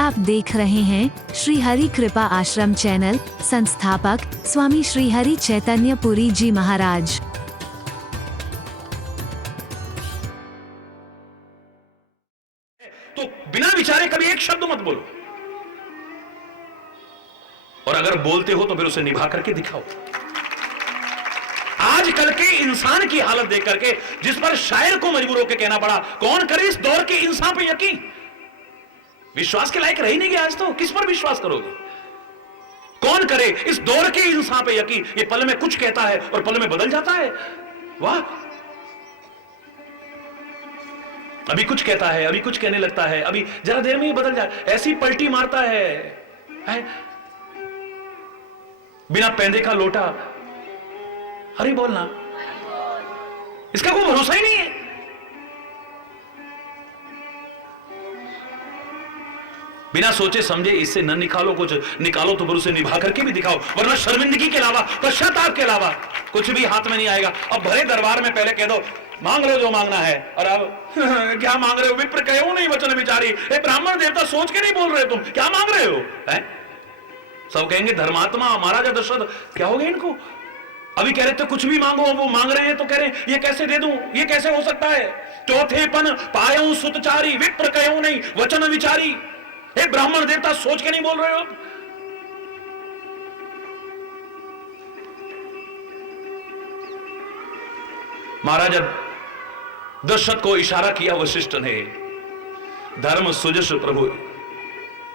आप देख रहे हैं श्री हरि कृपा आश्रम चैनल। संस्थापक स्वामी श्री हरि चैतन्य पुरी जी महाराज। तो बिना विचारे कभी एक शब्द मत बोलो, और अगर बोलते हो तो फिर उसे निभा करके दिखाओ। आजकल के इंसान की हालत देख करके जिस पर शायर को मजबूर होकर कहना पड़ा, कौन करे इस दौर के इंसान पे यकीन। विश्वास के लायक रह ही नहीं गया आज तो, किस पर विश्वास करोगे? कौन करे इस दौर के इंसान पे यकीन। ये पल में कुछ कहता है और पल में बदल जाता है। वाह, अभी कुछ कहता है, अभी कुछ कहने लगता है, अभी जरा देर में ही बदल जाए, ऐसी पलटी मारता है। बिना पैंदे का लोटा, हरी बोलना, इसका कोई भरोसा ही नहीं है। बिना सोचे समझे इससे न निकालो, कुछ निकालो तो फिर उसे निभा करके भी दिखाओ, वरना शर्मिंदगी के अलावा, पश्चाताप के अलावा कुछ भी हाथ में नहीं आएगा। अब भरे दरबार में पहले कह दो मांग लो जो मांगना है, और अब क्या मांग रहे हो? विप्र कहो नहीं वचन विचारी। ए ब्राह्मण देवता सोच के नहीं बोल रहे, तुम क्या मांग रहे हो? है? सब कहेंगे धर्मात्मा महाराजा दशरथ, क्या हो गया इनको? अभी कह रहे थे कुछ भी मांगो, वो मांग रहे हैं तो कह रहे हैं ये कैसे दे दूं, ये कैसे हो सकता है? चौथेपन पायो सुतचारी, विप्र कहो नहीं वचन विचारी। हे ब्राह्मण देवता सोच के नहीं बोल रहे हो? महाराजा दशरथ को इशारा किया वशिष्ठ ने, धर्म सुजस प्रभु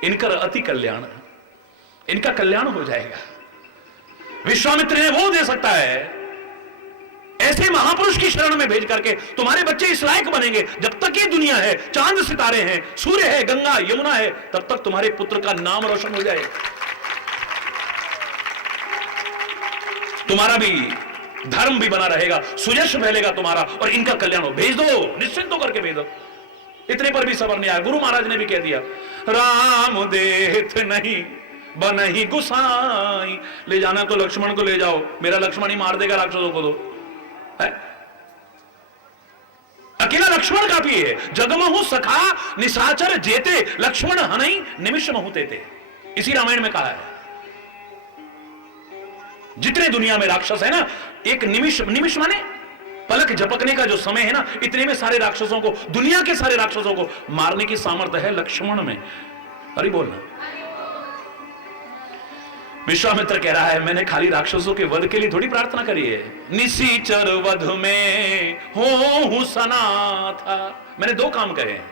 इनकर अति कल्याण, इनका कल्याण हो जाएगा। विश्वामित्र ने वो दे सकता है, ऐसे महापुरुष की शरण में भेज करके तुम्हारे बच्चे इस लायक बनेंगे। जब तक ये दुनिया है, चांद सितारे हैं, सूर्य है, गंगा यमुना है, तब तक तुम्हारे पुत्र का नाम रोशन हो जाएगा। तुम्हारा भी धर्म भी बना रहेगा, सुयश फैलेगा तुम्हारा, और इनका कल्याण हो। भेज दो, निश्चिंत होकर के भेज दो। इतने पर भी सबर नहीं आया। गुरु महाराज ने भी कह दिया, राम देथ नहीं बनही गुसाई। ले जाना तो लक्ष्मण को ले जाओ, मेरा लक्ष्मण ही मार देगा राक्षसों को। दो है? अकेला लक्ष्मण काफी है। जगमहु सखा निशाचर जेते, लक्ष्मण हनई निमिष महु तेते। इसी रामायण में कहा है। जितने दुनिया में राक्षस है ना, एक निमिष, निमिष माने पलक झपकने का जो समय है ना, इतने में सारे राक्षसों को, दुनिया के सारे राक्षसों को मारने की सामर्थ्य है लक्ष्मण में। हरि बोलना। विश्वामित्र कह रहा है, मैंने खाली राक्षसों के वध के लिए थोड़ी प्रार्थना करी है। निशिचर वध में हो सनाथ, मैंने दो काम कहे हैं,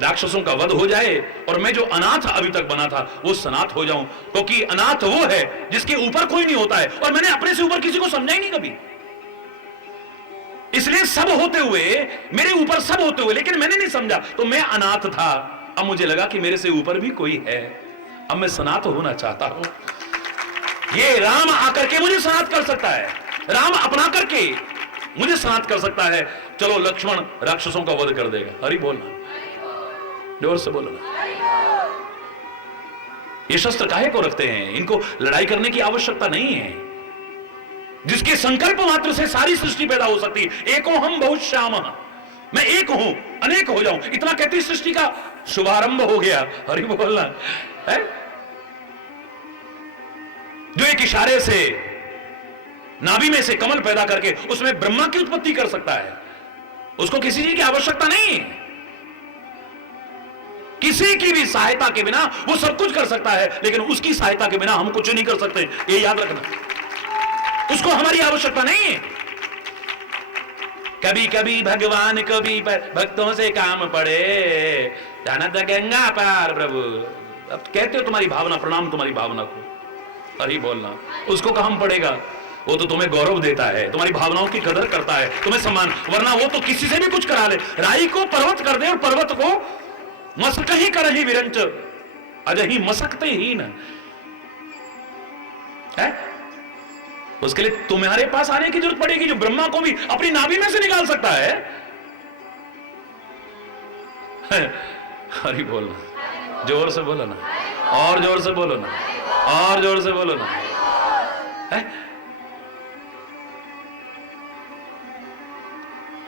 राक्षसों का वध हो जाए और मैं जो अनाथ अभी तक बना था वो सनाथ हो जाऊं। क्योंकि अनाथ वो है जिसके ऊपर कोई नहीं होता है, और मैंने अपने से ऊपर किसी को समझा ही नहीं कभी। इसलिए सब होते हुए, मेरे ऊपर सब होते हुए, लेकिन मैंने नहीं समझा, तो मैं अनाथ था। अब मुझे लगा कि मेरे से ऊपर भी कोई है, अब मैं सनाथ होना चाहता हूं। ये राम आकर के मुझे सनाथ कर सकता है, राम अपना करके मुझे सनाथ कर सकता है। चलो लक्ष्मण राक्षसों का वध कर देगा। हरि बोलना, जोर से बोलना। ये शस्त्र काहे को रखते हैं? इनको लड़ाई करने की आवश्यकता नहीं है। जिसके संकल्प मात्र से सारी सृष्टि पैदा हो सकती है। एको हम बहुत श्याम, मैं एक हूं अनेक हो जाऊं, इतना कहती सृष्टि का शुभारंभ हो गया। हरि बोलना है। जो एक इशारे से नाभि में से कमल पैदा करके उसमें ब्रह्मा की उत्पत्ति कर सकता है, उसको किसी चीज की आवश्यकता नहीं है। किसी की भी सहायता के बिना वो सब कुछ कर सकता है, लेकिन उसकी सहायता के बिना हम कुछ नहीं कर सकते, ये याद रखना। उसको हमारी आवश्यकता नहीं है। कभी कभी भगवान को भी भक्तों से काम पड़े, जाना था गंगा पार प्रभु। अब कहते हो तुम्हारी भावना, प्रणाम तुम्हारी भावना को। हरि बोलना। उसको काम पड़ेगा, वो तो तुम्हें गौरव देता है, तुम्हारी भावनाओं की कदर करता है, तुम्हें सम्मान। वरना वो तो किसी से भी कुछ करा ले, राई को पर्वत कर दे और पर्वत को मसक ही कर ही विरंच अजही मसकते ही न है। उसके लिए तुम्हारे पास आने की जरूरत पड़ेगी, जो ब्रह्मा को भी अपनी नाभि में से निकाल सकता है। हरि बोलना, जोर से बोलो ना, और जोर से बोलो ना, और जोर से बोलो ना। है?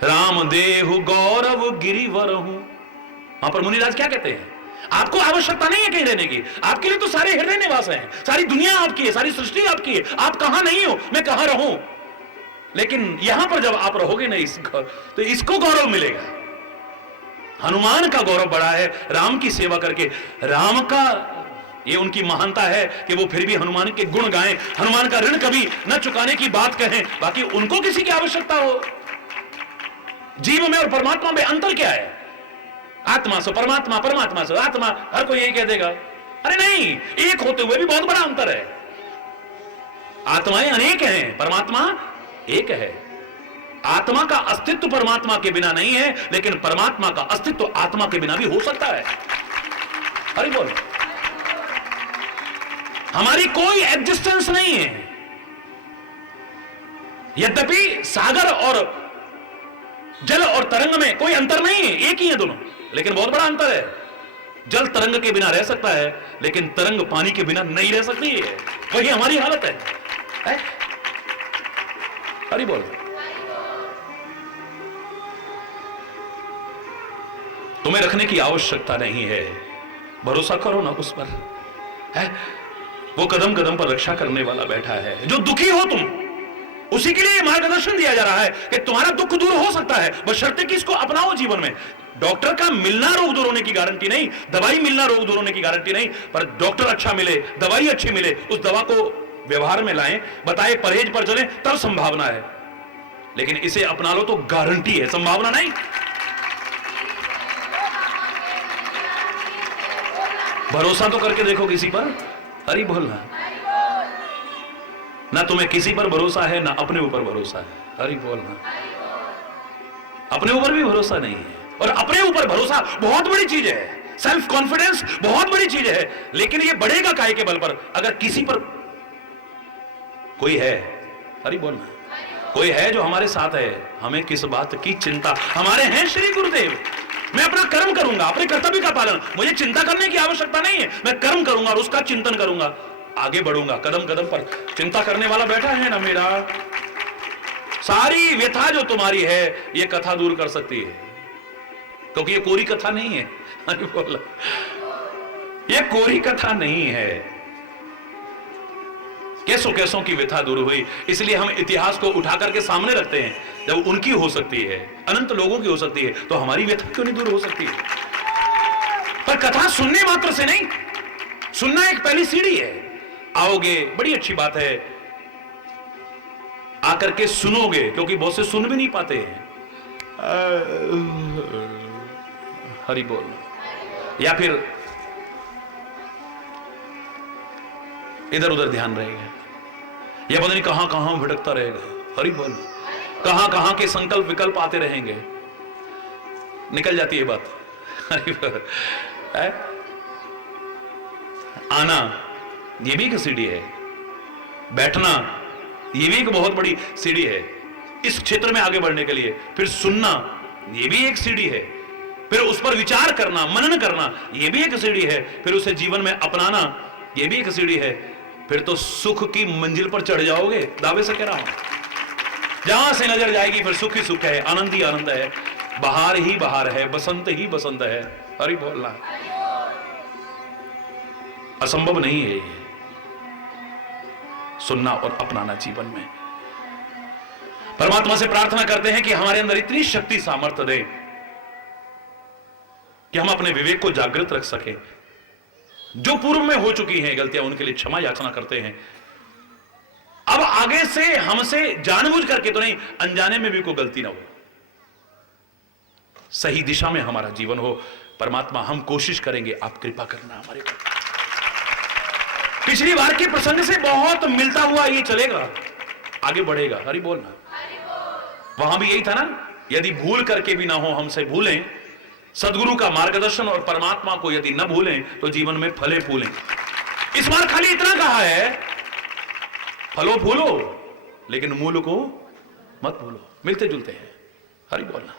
राम देहु गौरव गिरिवर हूं। वहां पर मुनिराज क्या कहते हैं? आपको आवश्यकता नहीं है कहीं रहने की, आपके लिए तो सारे हृदय निवास हैं, सारी दुनिया आपकी है, सारी सृष्टि आपकी है, आप कहां नहीं हो, मैं कहां रहूं। लेकिन यहां पर जब आप रहोगे ना तो इसको गौरव मिलेगा। हनुमान का गौरव बड़ा है राम की सेवा करके। राम का ये उनकी महानता है कि वो फिर भी हनुमान के गुण गाएं, हनुमान का ऋण कभी न चुकाने की बात कहें। बाकी उनको किसी की आवश्यकता हो, जीव में और परमात्मा में अंतर क्या है? आत्मा से परमात्मा, परमात्मा से आत्मा, हर कोई यही कह देगा। अरे नहीं, एक होते हुए भी बहुत बड़ा अंतर है। आत्माएं अनेक हैं, परमात्मा एक है। आत्मा का अस्तित्व परमात्मा के बिना नहीं है, लेकिन परमात्मा का अस्तित्व आत्मा के बिना भी हो सकता है। हरि बोल। हमारी कोई एग्जिस्टेंस नहीं है। यद्यपि सागर और जल और तरंग में कोई अंतर नहीं है, एक ही है दोनों, लेकिन बहुत बड़ा अंतर है। जल तरंग के बिना रह सकता है, लेकिन तरंग पानी के बिना नहीं रह सकती है। वही हमारी हालत है? हरि बोल। तुम्हें रखने की आवश्यकता नहीं है, भरोसा करो ना उस पर, है? वो कदम कदम पर रक्षा करने वाला बैठा है। जो दुखी हो तुम, उसी के लिए मार्गदर्शन दिया जा रहा है कि तुम्हारा दुख दूर हो सकता है, बशर्ते कि इसको अपनाओ जीवन में। डॉक्टर का मिलना रोग दूर होने की गारंटी नहीं, दवाई मिलना रोग दूर होने की गारंटी नहीं, पर डॉक्टर अच्छा मिले, दवाई अच्छी मिले, उस दवा को व्यवहार में लाएं, बताए परहेज पर चलें, तब संभावना है। लेकिन इसे अपना लो तो गारंटी है, संभावना नहीं। भरोसा तो करके देखो किसी पर। हरि बोलना। ना तुम्हें किसी पर भरोसा है, ना अपने ऊपर भरोसा है। हरि बोलना। अपने ऊपर भी भरोसा नहीं है, और अपने ऊपर भरोसा बहुत बड़ी चीज है। सेल्फ कॉन्फिडेंस बहुत बड़ी चीज है, लेकिन ये बढ़ेगा काहे के बल पर? अगर किसी पर कोई है, हरि बोलना, कोई है जो हमारे साथ है, हमें किस बात की चिंता? हमारे हैं श्री गुरुदेव। मैं अपना कर्म करूंगा, अपने कर्तव्य का पालन, मुझे चिंता करने की आवश्यकता नहीं है। मैं कर्म करूंगा और उसका चिंतन करूंगा, आगे बढ़ूंगा कदम कदम पर। चिंता करने वाला बैठा है ना मेरा। सारी व्यथा जो तुम्हारी है, ये कथा दूर कर सकती है, क्योंकि ये कोरी कथा नहीं है। बोला, ये कोरी कथा नहीं है। कैसों कैसों की व्यथा दूर हुई, इसलिए हम इतिहास को उठा करके सामने रखते हैं। जब उनकी हो सकती है, अनंत लोगों की हो सकती है, तो हमारी व्यथा क्यों नहीं दूर हो सकती है? पर कथा सुनने मात्र से नहीं, सुनना एक पहली सीढ़ी है। आओगे, बड़ी अच्छी बात है, आकर के सुनोगे, क्योंकि बहुत से सुन भी नहीं पाते हैं। हरि बोल। या फिर इधर उधर ध्यान रहेगा, या पता नहीं कहां कहां भटकता रहेगा। हरि बोल। कहां कहां के संकल्प विकल्प आते रहेंगे, निकल जाती है बात। हरि बोल। आना ये भी एक सीढ़ी है, बैठना ये भी एक बहुत बड़ी सीढ़ी है इस क्षेत्र में आगे बढ़ने के लिए। फिर सुनना ये भी एक सीढ़ी है, फिर उस पर विचार करना, मनन करना ये भी एक सीढ़ी है, फिर उसे जीवन में अपनाना ये भी एक सीढ़ी है। फिर तो सुख की मंजिल पर चढ़ जाओगे, दावे से कह रहा हूं। जहां से नजर जाएगी फिर सुख ही सुख है, आनंद ही आनंद है, बहार ही बहार है, बसंत ही बसंत है। हरि बोलना। असंभव नहीं है ये सुनना और अपनाना जीवन में। परमात्मा से प्रार्थना करते हैं कि हमारे अंदर इतनी शक्ति सामर्थ्य दे कि हम अपने विवेक को जागृत रख सकें। जो पूर्व में हो चुकी हैं गलतियां, उनके लिए क्षमा याचना करते हैं। अब आगे से हमसे जानबूझ करके तो नहीं, अनजाने में भी कोई गलती ना हो, सही दिशा में हमारा जीवन हो। परमात्मा हम कोशिश करेंगे, आप कृपा करना हमारे ऊपर। पिछली बार के प्रसंग से बहुत मिलता हुआ ये चलेगा, आगे बढ़ेगा। हरि बोलना। वहां भी यही था ना, यदि भूल करके भी ना हो हमसे भूलें, सदगुरु का मार्गदर्शन और परमात्मा को यदि न भूलें तो जीवन में फले फूलें। इस बार खाली इतना कहा है, फलो फूलो लेकिन मूल को मत भूलो। मिलते जुलते हैं। हरि बोलना।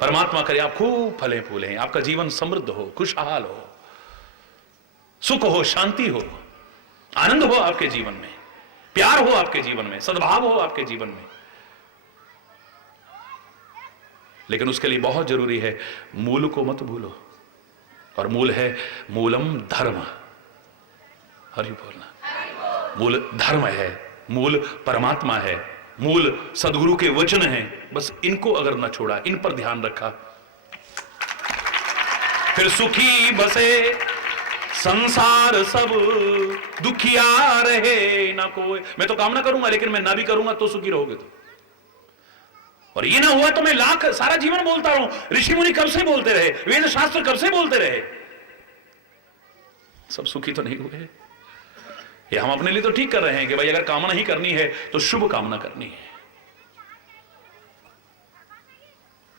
परमात्मा करे आप खूब फले फूलें, आपका जीवन समृद्ध हो, खुशहाल हो, सुख हो, शांति हो, आनंद हो आपके जीवन में, प्यार हो आपके जीवन में, सद्भाव हो आपके जीवन में। लेकिन उसके लिए बहुत जरूरी है, मूल को मत भूलो। और मूल है मूलम धर्म। हरि बोलना। मूल धर्म है, मूल परमात्मा है, मूल सदगुरु के वचन हैं। बस इनको अगर न छोड़ा, इन पर ध्यान रखा, फिर सुखी बसे संसार सब, दुखिया रहे ना कोई। मैं तो कामना करूंगा, लेकिन मैं ना भी करूंगा तो सुखी रहोगे तो। और ये ना हुआ तो मैं लाख सारा जीवन बोलता रहूं। ऋषि मुनि कब से बोलते रहे, वेद शास्त्र कब से बोलते रहे, सब सुखी तो नहीं हुए। ये हम अपने लिए तो ठीक कर रहे हैं कि भाई अगर कामना ही करनी है तो शुभ कामना करनी है,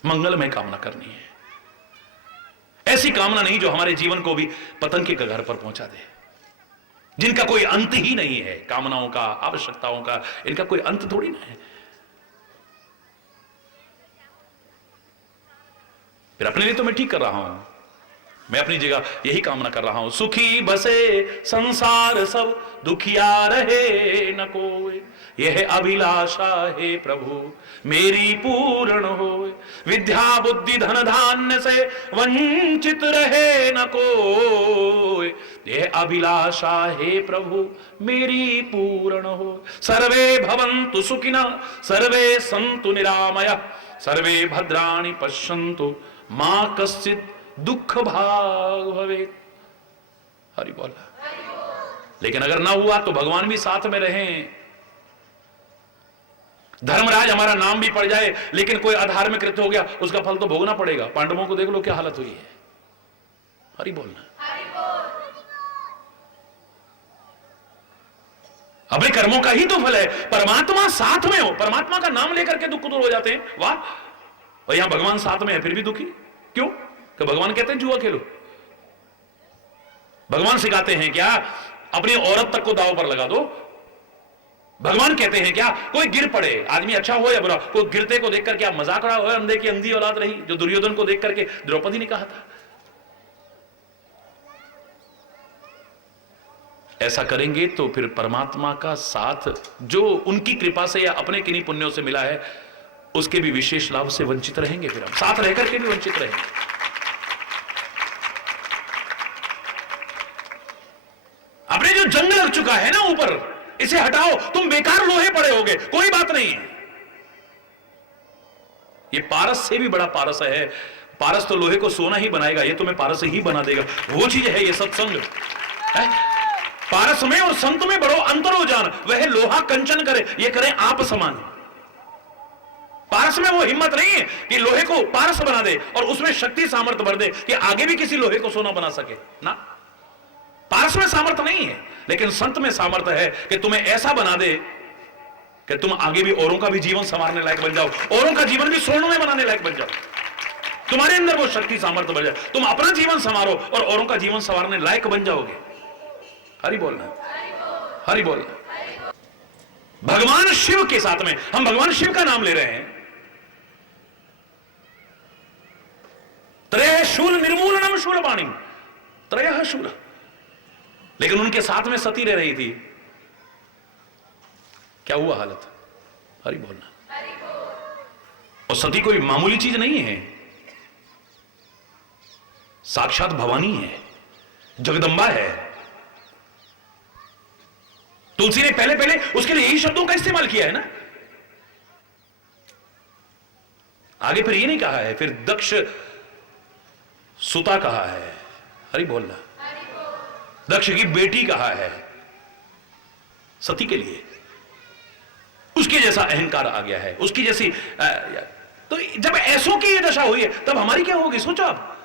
मंगलमय कामना करनी है। ऐसी कामना नहीं जो हमारे जीवन को भी पतंग के कगार पर पहुंचा दे, जिनका कोई अंत ही नहीं है। कामनाओं का, आवश्यकताओं का, इनका कोई अंत थोड़ी ना है। फिर अपने लिए तो मैं ठीक कर रहा हूं, मैं अपनी जगह यही कामना कर रहा हूं, सुखी बसे संसार सब, दुखिया रहे न कोई। यह अभिलाषा है प्रभु मेरी पूर्ण हो, विद्या बुद्धि धन धान्य से वंचित रहे न कोई। यह अभिलाषा है प्रभु मेरी पूर्ण हो। सर्वे भवन्तु सुखिनः, सर्वे सन्तु निरामयः, सर्वे भद्राणि पश्यन्तु मां कश्चित् दुख भाग भवेत्। हरि बोला। लेकिन अगर ना हुआ तो भगवान भी साथ में रहें, धर्मराज हमारा नाम भी पड़ जाए, लेकिन कोई अधार्मिक कृत्य हो गया, उसका फल तो भोगना पड़ेगा। पांडवों को देख लो क्या हालत हुई है। हरि बोलना। अपने कर्मों का ही तो फल है। परमात्मा साथ में हो, परमात्मा का नाम लेकर के दुख दूर हो जाते हैं। वाह। और यहां भगवान साथ में है फिर भी दुखी क्यों? कि भगवान कहते हैं जुआ खेलो। भगवान सिखाते हैं क्या अपनी औरत तक को दांव पर लगा दो? भगवान कहते हैं क्या कोई गिर पड़े, आदमी अच्छा हो या बुरा, कोई गिरते को देख करके आप मजाक उड़ाओ, अंधे की अंधी औलाद रही, जो दुर्योधन को देख करके द्रौपदी ने कहा था। ऐसा करेंगे तो फिर परमात्मा का साथ जो उनकी कृपा से या अपने किन्हीं पुण्यों से मिला है, उसके भी विशेष लाभ से वंचित रहेंगे। फिर हम साथ रहकर के भी वंचित रहेंगे। अपने जो जंग लग चुका है ना ऊपर, इसे हटाओ, तुम बेकार लोहे पड़े होगे, कोई बात नहीं है। ये पारस से भी बड़ा पारस है। पारस तो लोहे को सोना ही बनाएगा, ये तुम्हें पारस ही बना देगा। वो चीज है ये सत्संग है। पारस में और संत में बड़ो अंतर हो जान, वह लोहा कंचन करे, ये करे आप समान। पारस में वो हिम्मत नहीं है कि लोहे को पारस बना दे और उसमें शक्ति सामर्थ्य भर दे कि आगे भी किसी लोहे को सोना बना सके ना। पारस में सामर्थ्य नहीं है, लेकिन संत में सामर्थ्य है कि तुम्हें ऐसा बना दे कि तुम आगे भी औरों का भी जीवन संवारने लायक बन जाओ, औरों का जीवन भी स्वर्ण में बनाने लायक बन जाओ। तुम्हारे अंदर वो शक्ति सामर्थ्य बढ़ जाए, तुम अपना जीवन संवारो और औरों का जीवन संवारने लायक बन जाओगे। हरि बोलना, हरि बोलना। भगवान शिव के साथ में हम भगवान शिव का नाम ले रहे हैं। त्रय शूल निर्मूलनम शूलपाणी, त्रय शूल। लेकिन उनके साथ में सती रह रही थी, क्या हुआ हालत? हरि बोलना। और सती कोई मामूली चीज नहीं है, साक्षात भवानी है, जगदंबा है। तुलसी ने पहले पहले उसके लिए यही शब्दों का इस्तेमाल किया है ना। आगे फिर ये नहीं कहा है, फिर दक्ष सुता कहा है। हरि बोलना। दक्ष की बेटी कहा है सती के लिए। उसके जैसा अहंकार आ गया है, उसकी जैसी तो जब ऐसों की ये दशा हुई है तब हमारी क्या होगी? सोचो आप।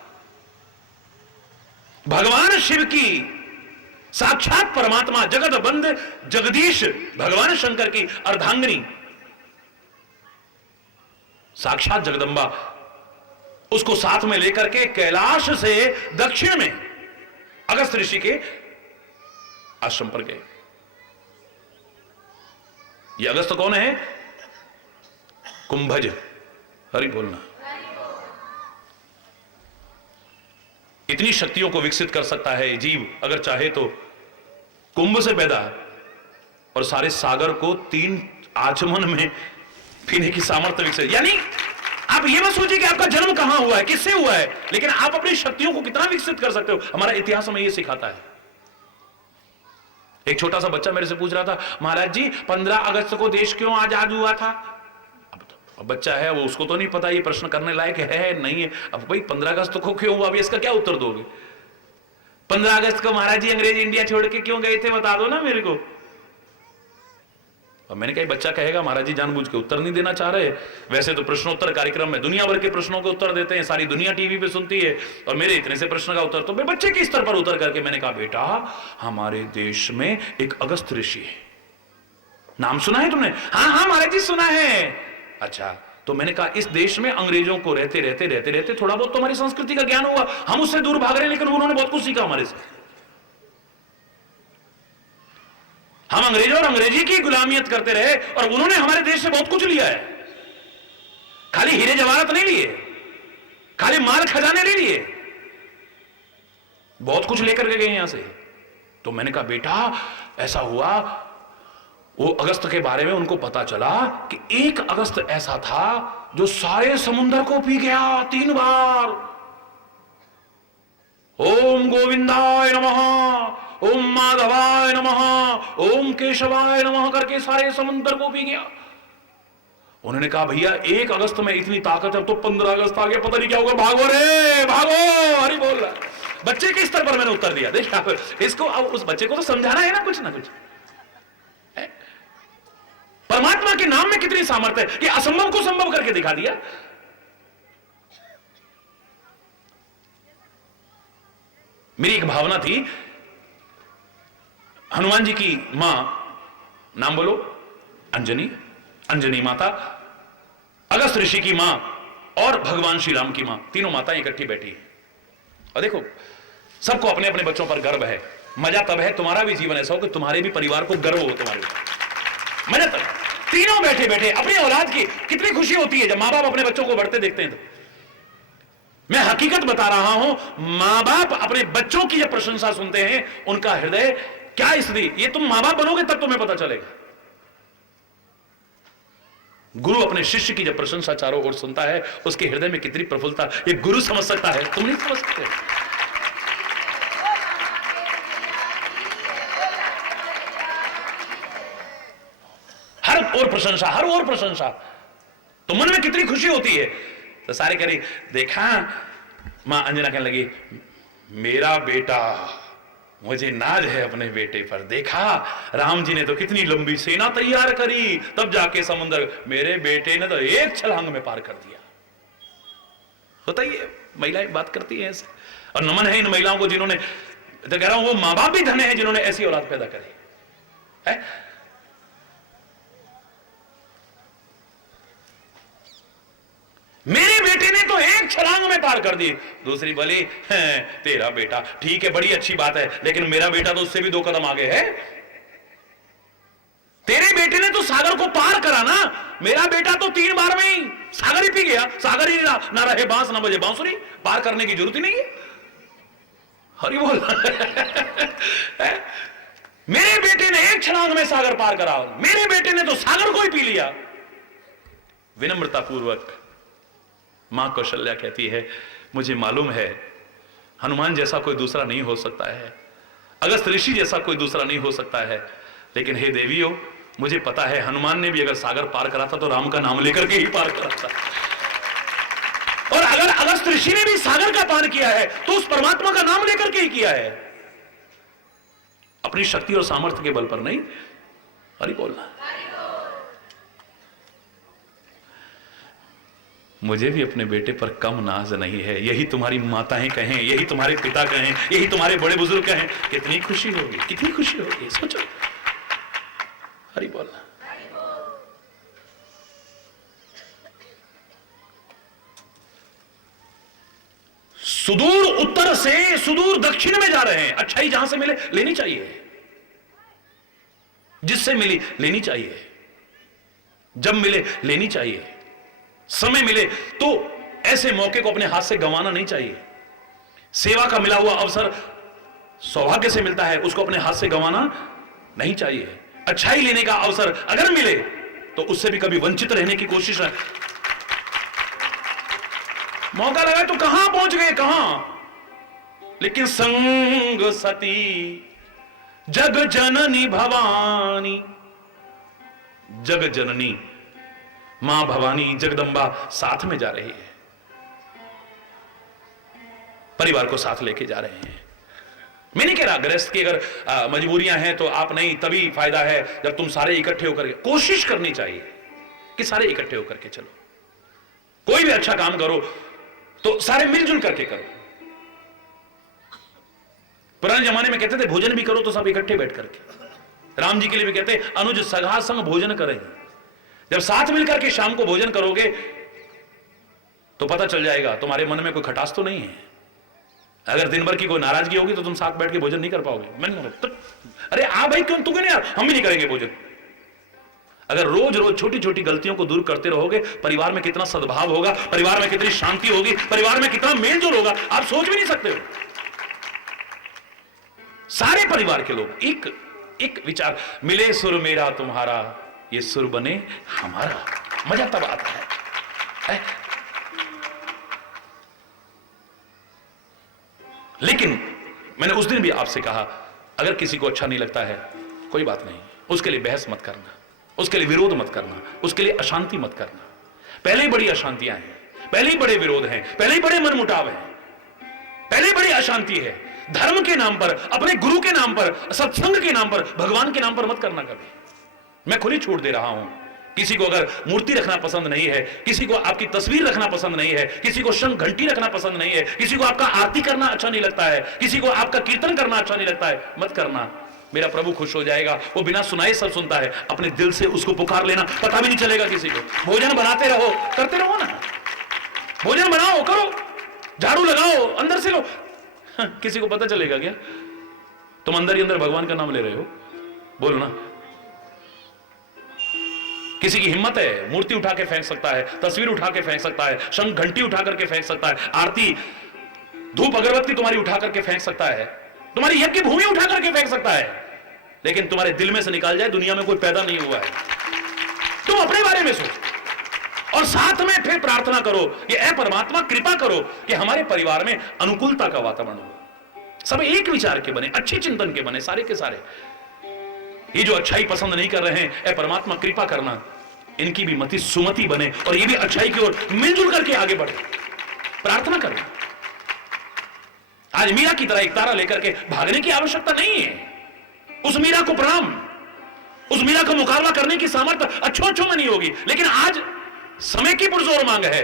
भगवान शिव की साक्षात परमात्मा जगत बंद जगदीश भगवान शंकर की अर्धांगिनी साक्षात जगदंबा, उसको साथ में लेकर के कैलाश से दक्षिण में अगस्त ऋषि के आश्रम पर गए। ये अगस्त कौन है? कुंभज। हरि बोलना। इतनी शक्तियों को विकसित कर सकता है जीव अगर चाहे तो। कुंभ से पैदा और सारे सागर को 3 आचमन में पीने की सामर्थ्य विकसित, यानी आप ये मत सोचिए कि आपका जन्म कहां हुआ है, किससे हुआ है, लेकिन आप अपनी शक्तियों को कितना विकसित कर सकते हो, हमारा इतिहास हमें ये सिखाता है। एक छोटा सा बच्चा मेरे से पूछ रहा था, महाराज जी 15 अगस्त को देश क्यों आजाद हुआ था? अब बच्चा है, वो उसको तो नहीं पता ये प्रश्न करने लायक है नहीं है। अब भाई 15 अगस्त को क्यों हुआ, अभी इसका क्या उत्तर दोगे? 15 अगस्त को महाराज जी अंग्रेज इंडिया छोड़ के क्यों गए थे, बता दो ना मेरे को। अब मैंने कहा बच्चा कहेगा महाराज जी जानबूझ के उत्तर नहीं देना चाह रहे। वैसे तो प्रश्नोत्तर कार्यक्रम में दुनिया भर के प्रश्नों के उत्तर देते हैं, सारी दुनिया टीवी पे सुनती है, और मेरे इतने से प्रश्न का उत्तर तो मैं बच्चे के स्तर पर उतर करके मैंने कहा बेटा हमारे देश में एक अगस्त ऋषि है, नाम सुना है तुमने? हाँ हाँ महाराज जी सुना है। अच्छा, तो मैंने कहा इस देश में अंग्रेजों को रहते रहते रहते रहते थोड़ा बहुत तो हमारी संस्कृति का ज्ञान हुआ, हम उससे दूर भाग रहे हैं, लेकिन उन्होंने बहुत कुछ सीखा हमारे से। हम अंग्रेजों और अंग्रेजी की गुलामियत करते रहे और उन्होंने हमारे देश से बहुत कुछ लिया है। खाली हीरे जवाहरात नहीं लिए, खाली माल खजाने नहीं लिए, बहुत कुछ लेकर के गए यहां से। तो मैंने कहा बेटा ऐसा हुआ, वो अगस्त के बारे में उनको पता चला कि 1 अगस्त ऐसा था जो सारे समुद्र को पी गया 3 बार। ओम गोविंदाय नमः, ओम माधवाय नमः, ओम केशवाय नमः करके सारे समुद्र को पी गया। उन्होंने कहा भैया 1 अगस्त में इतनी ताकत है, तो 15 अगस्त आ गया, पता नहीं क्या होगा, भागो रे भागो, हरि बोल रहा। बच्चे के स्तर पर मैंने उत्तर दिया। देखिए इसको, अब उस बच्चे को तो समझाना है ना कुछ ना कुछ। परमात्मा के नाम में कितनी सामर्थ्य है, ये असंभव को संभव करके दिखा दिया। मेरी एक भावना थी, हनुमान जी की मां, नाम बोलो, अंजनी, अंजनी माता, अगस्त ऋषि की मां और भगवान श्री राम की मां, तीनों माताएं इकट्ठी बैठी हैं। और देखो सबको अपने अपने बच्चों पर गर्व है। मजा तब है तुम्हारा भी जीवन ऐसा हो कि तुम्हारे भी परिवार को गर्व हो तुम्हारे। मजा तब, तीनों बैठे बैठे अपनी औलाद की कितनी खुशी होती है जब मां बाप अपने बच्चों को बढ़ते देखते हैं। तो मैं हकीकत बता रहा हूं, मां बाप अपने बच्चों की जब प्रशंसा सुनते हैं उनका हृदय क्या स्थिति, ये तुम मां बाप बनोगे तब तुम्हें पता चलेगा। गुरु अपने शिष्य की जब प्रशंसा चारों ओर सुनता है उसके हृदय में कितनी प्रफुल्लता, ये गुरु समझ सकता है, तुम नहीं समझ सकते। हर ओर प्रशंसा, हर ओर प्रशंसा, तो मन में कितनी खुशी होती है। तो सारे करी देखा, मां अंजना कहने लगी मेरा बेटा, मुझे नाज है अपने बेटे पर। देखा राम जी ने तो कितनी लंबी सेना तैयार करी, तब जाके समुद्र, मेरे बेटे ने तो 1 छलांग में पार कर दिया। होता ही है, महिलाएं बात करती हैं ऐसे। और नमन है इन महिलाओं को जिन्होंने, तो कह रहा हूं वो मां बाप भी धन्य है जिन्होंने ऐसी औलाद पैदा करी है। मेरे बेटे ने तो 1 छलांग में पार कर दी। दूसरी बोली तेरा बेटा ठीक है, बड़ी अच्छी बात है, लेकिन मेरा बेटा तो उससे भी 2 कदम आगे है। तेरे बेटे ने तो सागर को पार करा ना, मेरा बेटा तो 3 बार में ही सागर ही पी गया। सागर ही ना रहे बांस ना बजे बांसुरी, पार करने की जरूरत ही नहीं है। हरि बोल। मेरे बेटे ने 1 छलांग में सागर पार करा, मेरे बेटे ने तो सागर को ही पी लिया। विनम्रता पूर्वक मां कौशल्या कहती है मुझे मालूम है हनुमान जैसा कोई दूसरा नहीं हो सकता है, अगस्त ऋषि जैसा कोई दूसरा नहीं हो सकता है, लेकिन हे देवियों मुझे पता है हनुमान ने भी अगर सागर पार करा था तो राम का नाम लेकर के ही पार करा था। और अगर अगस्त ऋषि ने भी सागर का पार किया है तो उस परमात्मा का नाम लेकर के ही किया है, अपनी शक्ति और सामर्थ्य के बल पर नहीं। हरि बोलना। मुझे भी अपने बेटे पर कम नाज नहीं है, यही तुम्हारी माताएं कहें, यही तुम्हारे पिता कहें, यही तुम्हारे बड़े बुजुर्ग कहें, कितनी खुशी होगी, कितनी खुशी होगी, सोचो। हरि बोलना। सुदूर उत्तर से सुदूर दक्षिण में जा रहे हैं। अच्छाई जहां से मिले लेनी चाहिए, जिससे मिली लेनी चाहिए, जब मिले लेनी चाहिए, समय मिले तो ऐसे मौके को अपने हाथ से गंवाना नहीं चाहिए। सेवा का मिला हुआ अवसर सौभाग्य से मिलता है, उसको अपने हाथ से गंवाना नहीं चाहिए। अच्छाई लेने का अवसर अगर मिले तो उससे भी कभी वंचित रहने की कोशिश मौका लगा तो कहां पहुंच गए, कहां। लेकिन संग सती जग जननी भवानी, जग जननी मां भवानी जगदंबा साथ में जा रही है, परिवार को साथ लेके जा रहे हैं। मैं नहीं कह रहा गृहस्थ की अगर मजबूरियां हैं तो आप नहीं, तभी फायदा है जब तुम सारे इकट्ठे होकर के, कोशिश करनी चाहिए कि सारे इकट्ठे होकर के चलो। कोई भी अच्छा काम करो तो सारे मिलजुल करके करो। पुराने जमाने में कहते थे भोजन भी करो तो सब इकट्ठे बैठ करके। राम जी के लिए भी कहते अनुज सगा संग भोजन करें। जब साथ मिलकर के शाम को भोजन करोगे तो पता चल जाएगा तुम्हारे मन में कोई खटास तो नहीं है। अगर दिन भर की कोई नाराजगी होगी तो तुम साथ बैठ के भोजन नहीं कर पाओगे। मैं तो, अरे आ भाई क्यों, तू क्यों नहीं, हम भी नहीं करेंगे भोजन। अगर रोज रोज छोटी छोटी गलतियों को दूर करते रहोगे, परिवार में कितना सद्भाव होगा, परिवार में कितनी शांति होगी, परिवार में कितना मेलजोल होगा, आप सोच भी नहीं सकते हो। सारे परिवार के लोग एक विचार, मिले सुर मेरा तुम्हारा, ये सुर बने हमारा। मजा तब आता है। लेकिन मैंने उस दिन भी आपसे कहा, अगर किसी को अच्छा नहीं लगता है कोई बात नहीं, उसके लिए बहस मत करना, उसके लिए विरोध मत करना, उसके लिए अशांति मत करना। पहले ही बड़ी अशांतियां हैं, पहले ही बड़े विरोध हैं, पहले ही बड़े मनमुटाव हैं, पहले ही बड़ी अशांति है। धर्म के नाम पर, अपने गुरु के नाम पर, सत्संग के नाम पर, भगवान के नाम पर मत करना कभी। मैं खुद ही छोड़ दे रहा हूं। किसी को अगर मूर्ति रखना पसंद नहीं है, किसी को आपकी तस्वीर रखना पसंद नहीं है, किसी को शंख घंटी रखना पसंद नहीं है, किसी को आपका आरती करना अच्छा नहीं लगता है, किसी को आपका कीर्तन करना अच्छा नहीं लगता है, मत करना। मेरा प्रभु खुश हो जाएगा, वो बिना सुनाए सब सुनता है। अपने दिल से उसको पुकार लेना, पता भी नहीं चलेगा किसी को। भोजन बनाते रहो, करते रहो ना, भोजन बनाओ, करो, झाड़ू लगाओ, अंदर से लो। किसी को पता चलेगा क्या तुम अंदर ही अंदर भगवान का नाम ले रहे हो? बोलो ना। किसी की हिम्मत है, मूर्ति उठा के फेंक सकता है, तस्वीर उठा के फेंक सकता है, शंख घंटी उठा करके फेंक सकता है, आरती धूप अगरबत्ती तुम्हारी उठा करके फेंक सकता है, तुम्हारी यज्ञ भूमि उठा करके फेंक सकता है, लेकिन तुम्हारे दिल में से निकाल जाए दुनिया में कोई पैदा नहीं हुआ है। तुम अपने बारे में सोचो और साथ में फिर प्रार्थना करो कि ऐ परमात्मा कृपा करो कि हमारे परिवार में अनुकूलता का वातावरण हो, सब एक विचार के बने, अच्छे चिंतन के बने सारे के सारे। ये जो अच्छाई पसंद नहीं कर रहे हैं, ऐ परमात्मा कृपा करना इनकी भी मति सुमति बने और ये भी अच्छाई की ओर मिलजुल करके आगे बढ़े। प्रार्थना करना। आज मीरा की तरह एक तारा लेकर के भागने की आवश्यकता नहीं है। उस मीरा को प्रणाम, उस मीरा का मुकाबला करने की सामर्थ्य अच्छों में नहीं होगी, लेकिन आज समय की पुरजोर मांग है,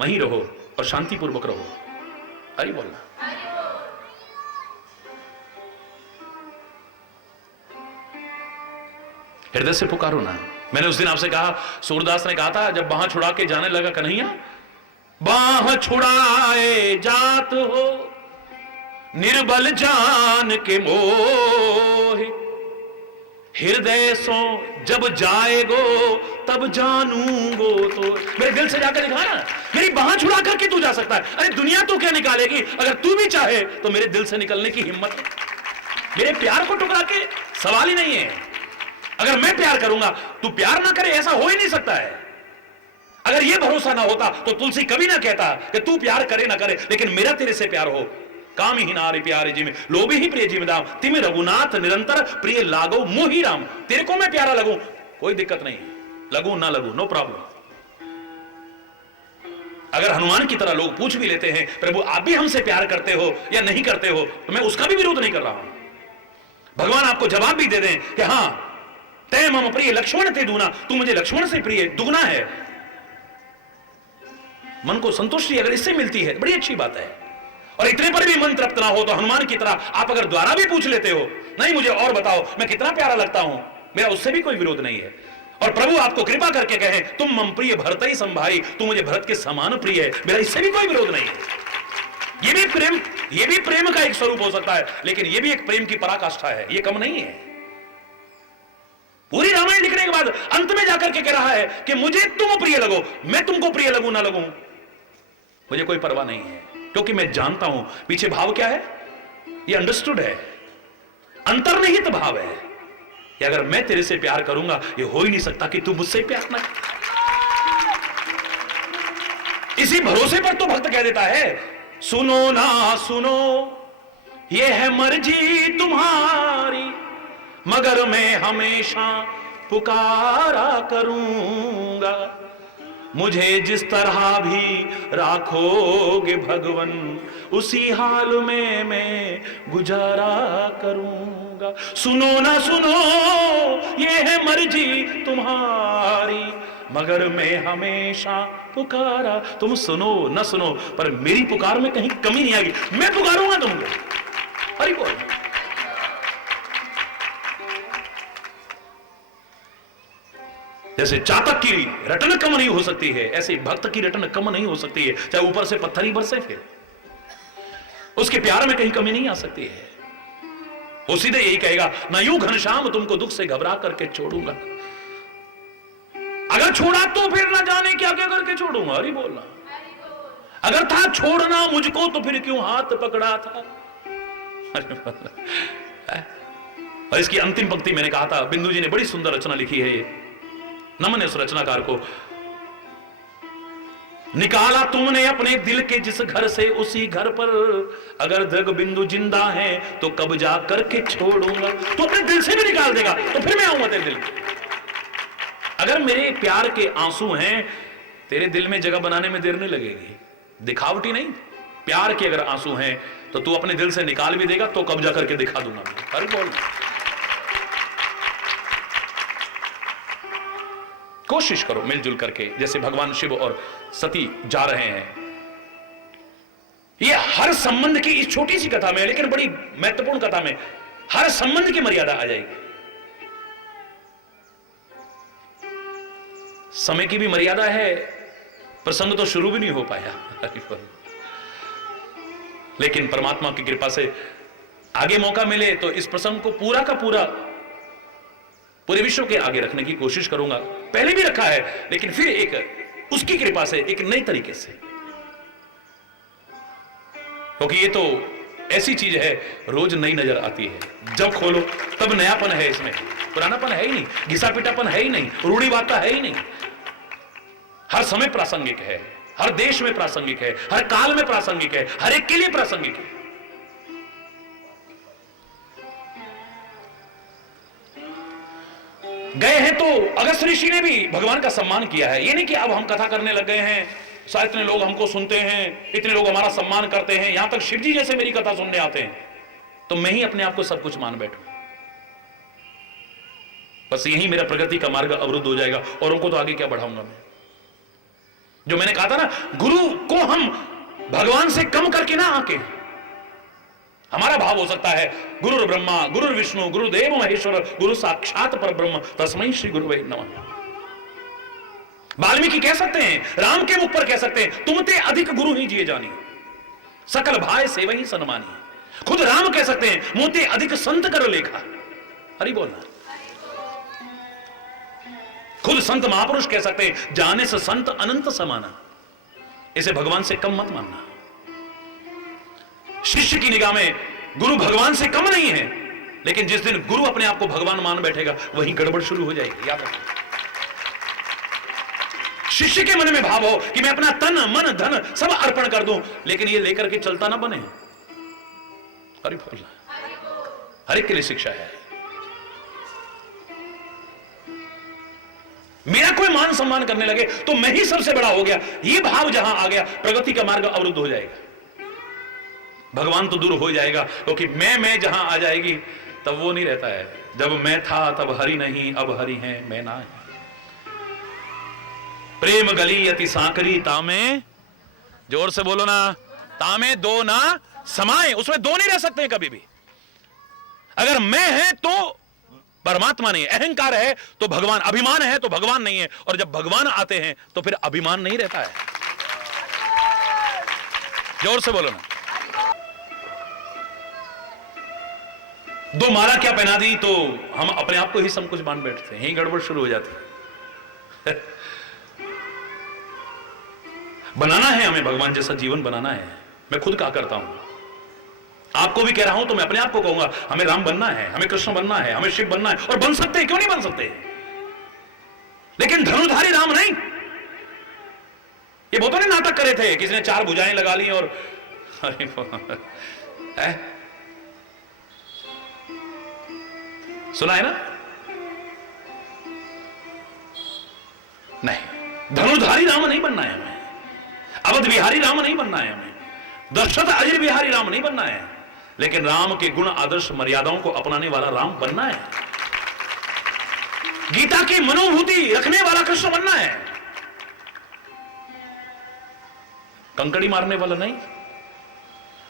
वहीं रहो और शांतिपूर्वक रहो। अरे बोलना। हृदय से पुकारो ना। मैंने उस दिन आपसे कहा, सूरदास ने कहा था जब बाह छुड़ा के जाने लगा कन्हैया, बाह छुड़ाए जात हो निर्बल जान के मोह, हृदय सो जब जाएगो तब जानूंगो। तो मेरे दिल से जाकर दिखा ना, मेरी बाह छुड़ा करके तू जा सकता है। अरे दुनिया तो क्या निकालेगी, अगर तू भी चाहे तो मेरे दिल से निकलने की हिम्मत है। मेरे प्यार को टुकड़ा के सवाल ही नहीं है। अगर मैं प्यार करूंगा तू प्यार ना करे, ऐसा हो ही नहीं सकता है। अगर यह भरोसा ना होता तो तुलसी कभी ना कहता कि तू प्यार करे ना करे, लेकिन मेरा तेरे से प्यार हो। काम ही नारी प्यारे जिमे लोभी ही प्रिय जिमदाम, तिम रघुनाथ निरंतर प्रिय लागो मोही राम। तेरे को मैं प्यारा लगूं कोई दिक्कत नहीं, लगूं ना लगूं नो प्रॉब्लम। अगर हनुमान की तरह लोग पूछ भी लेते हैं प्रभु आप भी हमसे प्यार करते हो या नहीं करते हो, तो मैं उसका भी विरोध नहीं कर रहा हूं। भगवान आपको जवाब भी दे दें कि हां तय मम प्रिय लक्ष्मण थे दूना, तू मुझे लक्ष्मण से प्रिय दुगना है। मन को संतुष्टि अगर इससे मिलती है बड़ी अच्छी बात है। और इतने पर भी मन तृप्त ना हो तो हनुमान की तरह आप अगर द्वारा भी पूछ लेते हो, नहीं मुझे और बताओ मैं कितना प्यारा लगता हूं, मेरा उससे भी कोई विरोध नहीं है। और प्रभु आपको कृपा करके कहे तुम मम प्रिय भरत ही संभाई, तू मुझे भरत के समान प्रिय है, मेरा इससे भी कोई विरोध नहीं है। ये भी प्रेम का एक स्वरूप हो सकता है, लेकिन ये भी एक प्रेम की पराकाष्ठा है, ये कम नहीं है। पूरी रामायण लिखने के बाद अंत में जाकर के कह रहा है कि मुझे तुम प्रिय लगो, मैं तुमको प्रिय लगूं ना लगूं मुझे कोई परवाह नहीं है, क्योंकि मैं जानता हूं पीछे भाव क्या है। ये अंडरस्टूड है, अंतर्निहित भाव है कि अगर मैं तेरे से प्यार करूंगा ये हो ही नहीं सकता कि तू मुझसे प्यार ना। इसी भरोसे पर तो भक्त कह देता है, सुनो ना सुनो ये है मर्जी तुम्हारी, मगर मैं हमेशा पुकारा करूंगा। मुझे जिस तरह भी राखोगे भगवन, उसी हाल में मैं गुजारा करूंगा। सुनो ना सुनो ये है मर्जी तुम्हारी, मगर मैं हमेशा पुकारा। तुम सुनो न सुनो, पर मेरी पुकार में कहीं कमी नहीं आएगी, मैं पुकारूंगा तुमको। हरि बोल। जैसे चातक की रटन कम नहीं हो सकती है, ऐसे भक्त की रटन कम नहीं हो सकती है, चाहे ऊपर से पत्थर ही बरसे, फिर उसके प्यार में कहीं कमी नहीं आ सकती है। वो सीधे यही कहेगा, ना यूं घनश्याम तुमको दुख से घबरा करके छोड़ूंगा, अगर छोड़ा तो फिर ना जाने क्या क्या करके छोड़ूंगा। अरे बोलना, अगर था छोड़ना मुझको तो फिर क्यों हाथ पकड़ा था। और इसकी अंतिम पंक्ति मैंने कहा था, बिंदु जी ने बड़ी सुंदर रचना लिखी है, ये नमन है उस रचनाकार को। निकाला तुमने अपने दिल के जिस घर से, उसी घर पर अगर जग बिंदु जिंदा है तो कब्जा करके छोड़ूंगा। तो अपने दिल से भी निकाल देगा तो फिर मैं आऊंगा तेरे दिल में। अगर मेरे प्यार के आंसू हैं, तेरे दिल में जगह बनाने में देर नहीं लगेगी, दिखावटी नहीं। प्यार के अगर आंसू हैं तो तू अपने दिल से निकाल भी देगा तो कब्जा करके दिखा दूंगा मैं। अरे बोल, कोशिश करो मिलजुल करके, जैसे भगवान शिव और सती जा रहे हैं। ये हर संबंध की इस छोटी सी कथा में, लेकिन बड़ी महत्वपूर्ण कथा में, हर संबंध की मर्यादा आ जाएगी। समय की भी मर्यादा है, प्रसंग तो शुरू भी नहीं हो पाया, लेकिन परमात्मा की कृपा से आगे मौका मिले तो इस प्रसंग को पूरा का पूरा पूरे विश्व के आगे रखने की कोशिश करूंगा। पहले भी रखा है, लेकिन फिर एक उसकी कृपा से एक नई तरीके से, क्योंकि ये तो ऐसी चीज है रोज नई नजर आती है। जब खोलो तब नयापन है, इसमें पुरानापन है ही नहीं, घिसा पिटापन है ही नहीं, रूढ़िवादिता है ही नहीं। हर समय प्रासंगिक है, हर देश में प्रासंगिक है, हर काल में प्रासंगिक है, हर एक के लिए प्रासंगिक है। गए हैं तो अगस्त ऋषि ने भी भगवान का सम्मान किया है। ये नहीं कि अब हम कथा करने लग गए हैं, शायद इतने लोग हमको सुनते हैं, इतने लोग हमारा सम्मान करते हैं, यहां तक शिव जी जैसे मेरी कथा सुनने आते हैं, तो मैं ही अपने आप को सब कुछ मान बैठूं। बस यही मेरा प्रगति का मार्ग अवरुद्ध हो जाएगा, और उनको तो आगे क्या बढ़ाऊंगा मैं। जो मैंने कहा था ना, गुरु को हम भगवान से कम करके ना आके, हमारा भाव हो सकता है गुरु ब्रह्मा गुरु विष्णु गुरुदेव महेश्वर गुरु साक्षात परब्रह्म तस्मै श्री गुरुवे नमः। वाल्मीकि कह सकते हैं, राम के मुख पर कह सकते हैं, तुमते अधिक गुरु ही जिए जानी, सकल भाई सेवा ही सन्मानी। खुद राम कह सकते हैं, मोते अधिक संत कर लेखा। हरि बोलना। खुद संत महापुरुष कह सकते हैं, जाने से संत अनंत समाना। इसे भगवान से कम मत मानना। शिष्य की निगाह में गुरु भगवान से कम नहीं है, लेकिन जिस दिन गुरु अपने आप को भगवान मान बैठेगा वहीं गड़बड़ शुरू हो जाएगी। याद रखिए, शिष्य के मन में भाव हो कि मैं अपना तन मन धन सब अर्पण कर दूं, लेकिन ये लेकर के चलता ना बने। हरि बोल, हर एक के लिए शिक्षा है। मेरा कोई मान सम्मान करने लगे तो मैं ही सबसे बड़ा हो गया, ये भाव जहां आ गया, प्रगति का मार्ग अवरुद्ध हो जाएगा। भगवान तो दूर हो जाएगा, क्योंकि मैं जहां आ जाएगी तब वो नहीं रहता है। जब मैं था तब हरि नहीं, अब हरि है मैं ना है। प्रेम गली अति सांकरी तामे, जोर से बोलो ना, तामे दो ना समाए। उसमें दो नहीं रह सकते कभी भी। अगर मैं है तो परमात्मा नहीं है, अहंकार है तो भगवान, अभिमान है तो भगवान नहीं है, और जब भगवान आते हैं तो फिर अभिमान नहीं रहता है। जोर से बोलो ना। दो माला क्या पहना दी तो हम अपने आप को ही सब कुछ मान बैठते हैं, यही गड़बड़ शुरू हो जाती है। बनाना है हमें भगवान जैसा जीवन बनाना है। मैं खुद कहा करता हूं, आपको भी कह रहा हूं, तो मैं अपने आप को कहूंगा, हमें राम बनना है, हमें कृष्ण बनना है, हमें शिव बनना है, और बन सकते हैं, क्यों नहीं बन सकते, लेकिन धनुधारी राम नहीं। ये बहुतों ने नाटक करे थे, किसी ने 4 भुजाएं लगा ली और सुना है ना? नहीं, धनुर्धारी राम नहीं बनना है हमें, अवध बिहारी राम नहीं बनना है हमें, दशरथ अजर बिहारी राम नहीं बनना है, लेकिन राम के गुण आदर्श मर्यादाओं को अपनाने वाला राम बनना है। गीता की मनोभूति रखने वाला कृष्ण बनना है, कंकड़ी मारने वाला नहीं,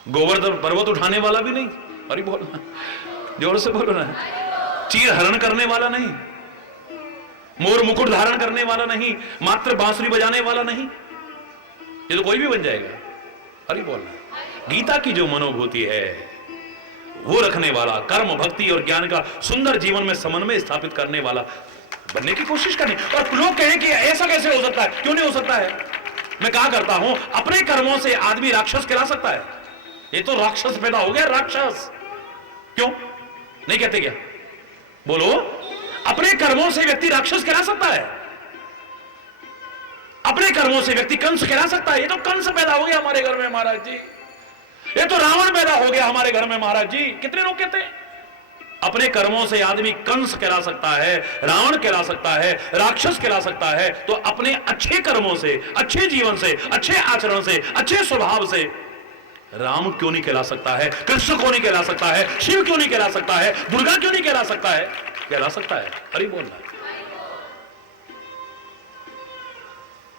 गोवर्धन पर्वत उठाने वाला भी नहीं, अरे बोलना जोर से बोलो ना, चीर हरण करने वाला नहीं, मोर मुकुट धारण करने वाला नहीं, मात्र बांसुरी बजाने वाला नहीं, ये तो कोई भी बन जाएगा। अरे बोलना, गीता की जो मनोभूति है वो रखने वाला, कर्म भक्ति और ज्ञान का सुंदर जीवन में समन्वय स्थापित करने वाला बनने की कोशिश करनी। और लोग कहें कि ऐसा कैसे हो सकता है, क्यों नहीं हो सकता है? मैं कहा करता हूं, अपने कर्मों से आदमी राक्षस कहला सकता है। ये तो राक्षस पैदा हो गया, राक्षस। क्यों नहीं कहते क्या? बोलो, अपने कर्मों से व्यक्ति राक्षस कहला सकता है, अपने कर्मों से व्यक्ति कंस कहला सकता है। ये तो कंस पैदा हो गया हमारे घर में महाराज जी, ये तो रावण पैदा हो गया हमारे घर में महाराज जी। कितने लोग कहते हैं अपने कर्मों से आदमी कंस कहला सकता है, रावण कहला सकता है, राक्षस कहला सकता है, तो अपने अच्छे कर्मों से, अच्छे जीवन से, अच्छे आचरण से, अच्छे स्वभाव से राम क्यों नहीं कहला सकता है? कृष्ण क्यों नहीं कहला सकता है? शिव क्यों नहीं कहला सकता है? दुर्गा क्यों नहीं कहला सकता है? कहला सकता है। हरि बोलना,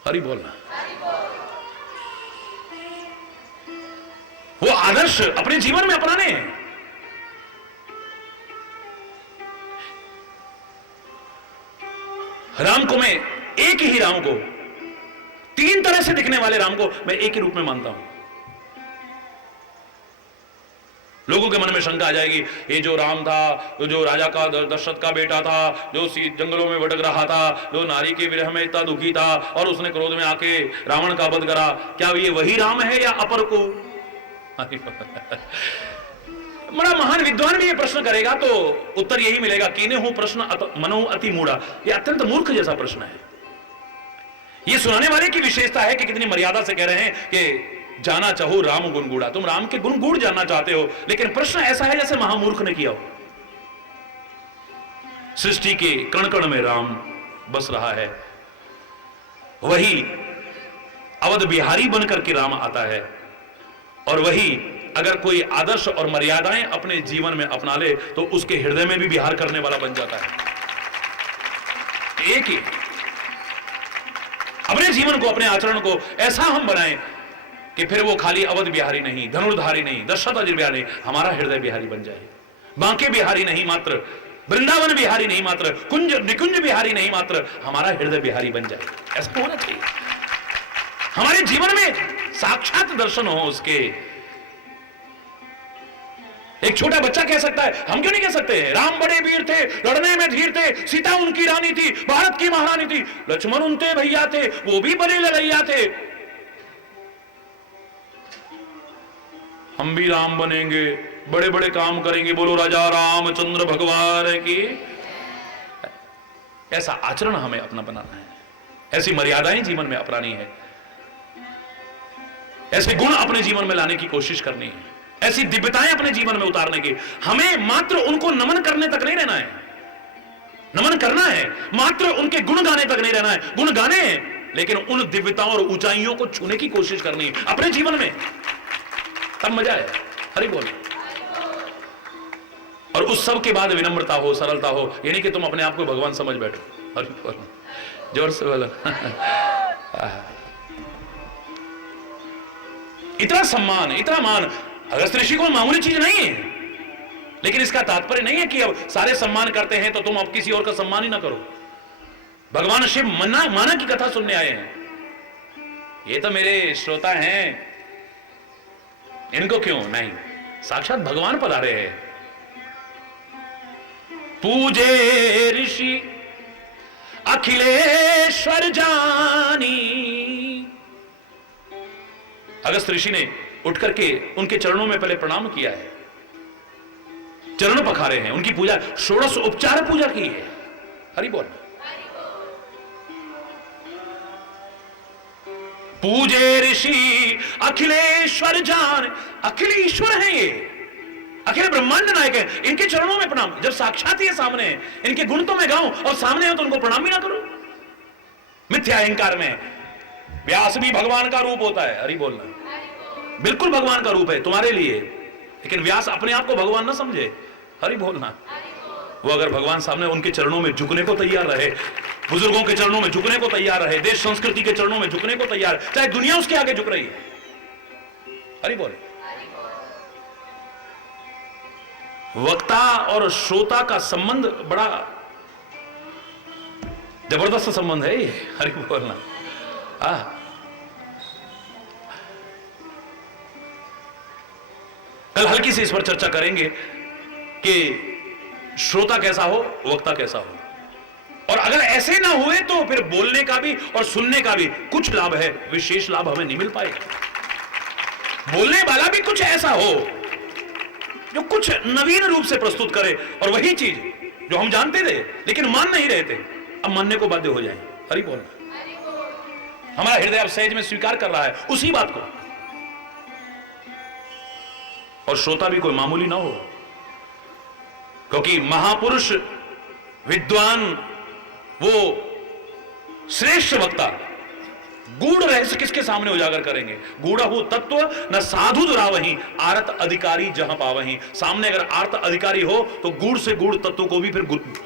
हरि बोलना। वो आदर्श अपने जीवन में अपनाने हैं। राम को मैं, एक ही राम को, 3 तरह से दिखने वाले राम को मैं एक ही रूप में मानता हूं। लोगों के मन में शंका आ जाएगी, ये जो राम था, जो राजा का, दशरथ का बेटा था, जो जंगलों में भटक रहा था, जो नारी के विरह में इतना दुखी था और उसने क्रोध में आके रावण का वध करा, क्या ये वही राम है या अपर को? बड़ा महान विद्वान भी ये प्रश्न करेगा तो उत्तर यही मिलेगा, कीने हूं प्रश्न मनो अति मूढ़ा। ये अत्यंत मूर्ख जैसा प्रश्न है। ये सुनाने वाले की विशेषता है कि कितनी मर्यादा से कह रहे हैं कि जाना चाहो राम गुणगुड़ा। तुम राम के गुण गुण जानना चाहते हो, लेकिन प्रश्न ऐसा है जैसे महामूर्ख ने किया हो। सृष्टि के कण कण में राम बस रहा है, वही अवध बिहारी बनकर के राम आता है, और वही अगर कोई आदर्श और मर्यादाएं अपने जीवन में अपना ले तो उसके हृदय में भी बिहार करने वाला बन जाता है। एक ही अपने जीवन को, अपने आचरण को ऐसा हम बनाएं कि फिर वो खाली अवध बिहारी नहीं, धनुर्धारी नहीं, दशरथ अजर बिहारी नहीं, हमारा हृदय बिहारी बन जाए। बांके बिहारी नहीं मात्र, वृंदावन बिहारी नहीं मात्र, कुंज निकुंज बिहारी नहीं मात्र, हमारा हृदय बिहारी बन जाए। ऐसा होना चाहिए। हमारे जीवन में साक्षात दर्शन हो उसके। एक छोटा बच्चा कह सकता है, हम क्यों नहीं कह सकते? राम बड़े वीर थे, लड़ने में धीर थे, सीता उनकी रानी थी, भारत की महारानी थी, लक्ष्मण उनके भैया थे, वो भी बड़े लड़ैया थे, हम भी राम बनेंगे, बड़े बड़े काम करेंगे, बोलो राजा रामचंद्र भगवान की। ऐसा आचरण हमें अपना बनाना है, ऐसी मर्यादाएं जीवन में अपनानी है, ऐसे गुण अपने जीवन में लाने की कोशिश करनी है, ऐसी दिव्यताएं अपने जीवन में उतारने की। हमें मात्र उनको नमन करने तक नहीं रहना है, नमन करना है, मात्र उनके गुण गाने तक नहीं रहना है। गुण गाने हैं, लेकिन उन दिव्यताओं और ऊंचाइयों को छूने की कोशिश करनी है अपने जीवन में, तब मजा है। हरि बोल। और उस सब के बाद विनम्रता हो, सरलता हो, यानी कि तुम अपने आप को भगवान समझ बैठो। हरि बोल, जोर से बोलो। इतना सम्मान, इतना मान अगस्त्य ऋषि को मामूली चीज नहीं है, लेकिन इसका तात्पर्य नहीं है कि अब सारे सम्मान करते हैं तो तुम अब किसी और का सम्मान ही ना करो। भगवान शिव माना की कथा सुनने आए हैं, ये तो मेरे श्रोता हैं, इनको क्यों नहीं? साक्षात भगवान पधारे हैं। पूजे ऋषि अखिलेश्वर जानी। अगस्त्य ऋषि ने उठ करके उनके चरणों में पहले प्रणाम किया है, चरण पखारे हैं, उनकी पूजा, षोडश उपचार पूजा की है। हरि बोल। पूजे ऋषि अखिलेश्वर जान। अखिल ईश्वर है ये, अखिल ब्रह्मांड नायक है, इनके चरणों में प्रणाम। जब साक्षात ही सामने है, इनके गुण तो मैं गाऊं और सामने हो तो उनको प्रणाम भी ना करूं। मिथ्या अहंकार में व्यास भी भगवान का रूप होता है, हरि बोलना, बिल्कुल भगवान का रूप है तुम्हारे लिए, लेकिन व्यास अपने आप को भगवान ना समझे, हरि बोलना। वो अगर भगवान सामने, उनके चरणों में झुकने को तैयार रहे, बुजुर्गों के चरणों में झुकने को तैयार रहे, देश संस्कृति के चरणों में झुकने को तैयार, चाहे दुनिया उसके आगे झुक रही है, हरि बोल। वक्ता और श्रोता का संबंध बड़ा जबरदस्त संबंध है ये, हरि बोलना। कल हल्की सी इस पर चर्चा करेंगे कि श्रोता कैसा हो, वक्ता कैसा हो, और अगर ऐसे ना हुए तो फिर बोलने का भी और सुनने का भी कुछ लाभ है, विशेष लाभ हमें नहीं मिल पाएगा। बोलने वाला भी कुछ ऐसा हो जो कुछ नवीन रूप से प्रस्तुत करे, और वही चीज जो हम जानते थे लेकिन मान नहीं रहे थे, अब मानने को बाध्य हो जाए, हरि बोलना। हमारा हृदय अब सहज में स्वीकार कर रहा है उसी बात को, और श्रोता भी कोई मामूली ना हो, क्योंकि महापुरुष विद्वान, वो श्रेष्ठ वक्ता गूढ़ रहस्य किसके सामने उजागर करेंगे? गूढ़ा हो तत्व न साधु दुरावही, आरत अधिकारी जहां पावही। सामने अगर आर्त अधिकारी हो तो गूढ़ से गूढ़ तत्व को भी फिर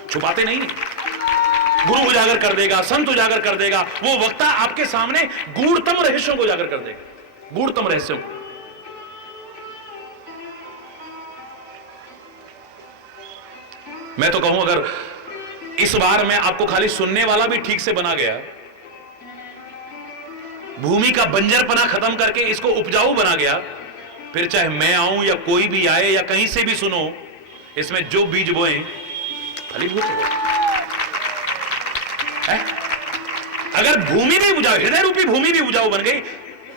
छुपाते नहीं, गुरु उजागर कर देगा, संत उजागर कर देगा, वो वक्ता आपके सामने गूढ़तम रहस्यों को उजागर कर देगा, गूढ़तम रहस्यों को। मैं तो कहूं अगर इस बार में आपको खाली सुनने वाला भी ठीक से बना गया, भूमि का बंजरपना खत्म करके इसको उपजाऊ बना गया, फिर चाहे मैं आऊं या कोई भी आए या कहीं से भी सुनो, इसमें जो बीज बोए फलीभूत हो। अगर भूमि भी उपजाऊ, हृदय रूपी भूमि भी उपजाऊ बन गई,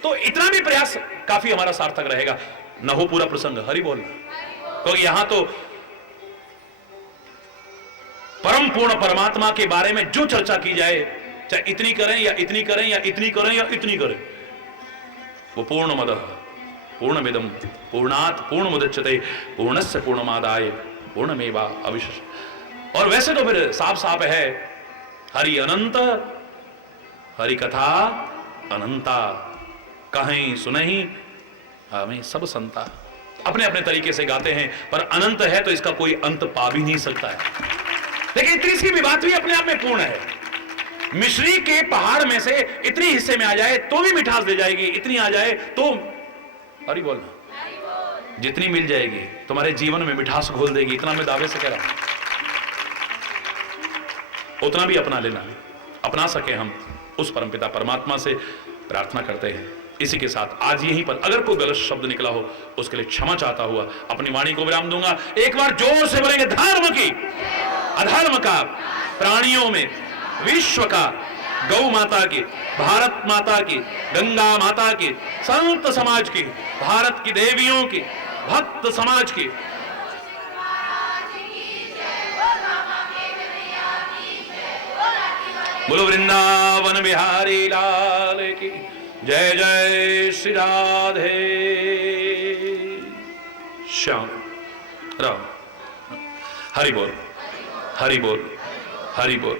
तो इतना भी प्रयास काफी हमारा सार्थक रहेगा। न हो पूरा प्रसंग, हरि बोलना, क्योंकि यहां तो परम पूर्ण परमात्मा के बारे में जो चर्चा की जाए, चाहे इतनी करें या इतनी करें या इतनी करें या इतनी करें, वो पूर्णमदः पूर्णमिदं पूर्णात् पूर्णमुदच्यते पूर्णस्य पूर्णमादाय पूर्णमेवा अवशिष्यते। और वैसे तो फिर साफ साफ है, हरि अनंत, हरि कथा अनंता, कहीं सुनहि हमें सब संता। अपने अपने तरीके से गाते हैं, पर अनंत है तो इसका कोई अंत पा भी नहीं सकता है। लेकिन इतनी सी भी बात भी अपने आप में पूर्ण है। मिश्री के पहाड़ में से इतनी हिस्से में आ जाए तो भी मिठास दे जाएगी, इतनी आ जाए तो, हरि बोलना, जितनी मिल जाएगी तुम्हारे जीवन में मिठास घोल देगी, इतना मैं दावे से कह रहा हूं। उतना भी अपना लेना, अपना सके हम उस परमपिता परमात्मा से प्रार्थना करते हैं। इसी के साथ आज यहीं पर अगर कोई गलत शब्द निकला हो उसके लिए क्षमा चाहता हुआ अपनी वाणी को विराम दूंगा। एक बार जोर से बोलेंगे, धर्म की, अधर्म का, प्राणियों में, विश्व का, गौ माता की, भारत माता की, गंगा माता की, संत समाज की, भारत की देवियों की, भक्त समाज की, बोलो वृंदावन बिहारी लाल की जय। जय श्री राधे श्याम राम। हरि बोल, हरि बोल, हरि बोल।